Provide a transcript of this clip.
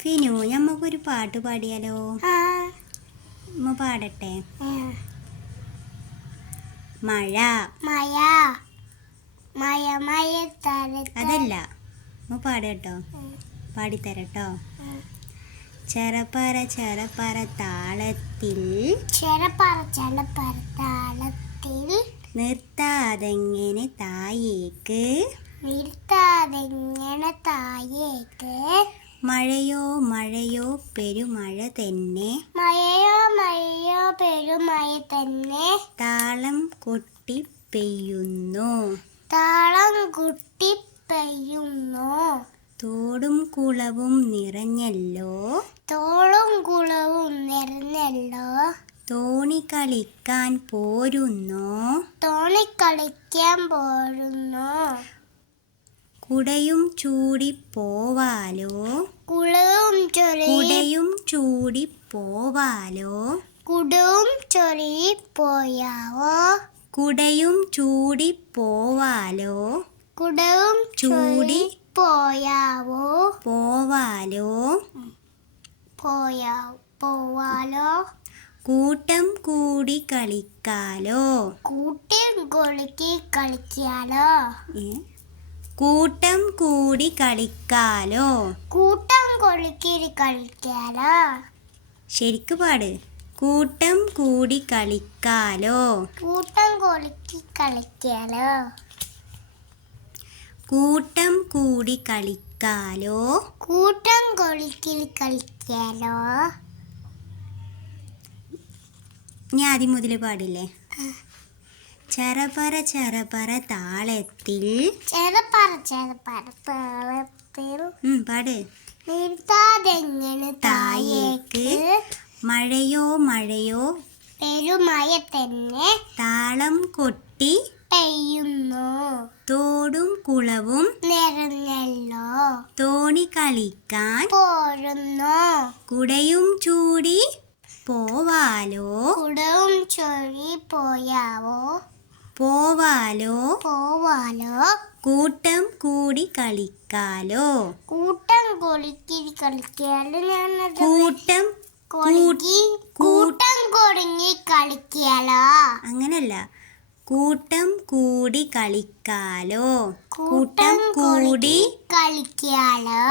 ഫിനു, ഞമ്മക്കൊരു പാട്ട് പാടിയാലോ? അമ്മ പാടട്ടെ. മഴ മഴ മഴ മഴ അതല്ല, അമ്മ പാടട്ടോ, പാടിത്തരട്ടോ. ചെറപ്പറ ചെറപ്പറ താളത്തിൽ താളത്തിൽ നിർത്താതെങ്ങനെ തായേക്ക് മഴയോ മഴയോ പെരുമഴ തന്നെ മഴയോ പെരുമഴ തന്നെ താളം കൊട്ടി പെയ്യുന്നു തോടും കുളവും നിറഞ്ഞല്ലോ തോണി കളിക്കാൻ പോരുന്നോ കുടയും ചൂടി പോവാലോ കുടയും ചൂടി പോവാലോ കുടവും ചൊരി പോയാവോ കുടയും ചൂടി പോവാലോ കുടവും ചൂടി പോയാവോ പോവാലോ കൂട്ടം കൂടി കളിക്കാലോ കൂട്ടം കൂടി കളിക്കാലോ ശരിക്ക് പാട്. കൂട്ടം കൂടി കളിക്കാലോ കൂട്ടം കൂടി കളിക്കാലോ ഇനി ആദ്യം മുതൽ പാടില്ലേ? ചെറപറ ചെറപറ താളത്തിൽ പാട്. നിർത്താതെങ്ങനെ തായേക്ക് മഴയോ മഴയോ പെരുമഴ തന്നെ താളം കൊട്ടി പെയ്യുന്നു തോടും കുളവും നിറഞ്ഞല്ലോ തോണി കളിക്കാൻ പോരുന്നു കുടയും ചൂടി പോവാലോ കുടവും ചൊരി പോവാലോ കൂട്ടം കൂടി കളിക്കാലോ കൂട്ടം കൊടുങ്ങി കളിക്കാലോ അങ്ങനല്ല, കൂട്ടം കൂടി കളിക്കാലോ കൂട്ടം കൂടി കളിക്കാലോ.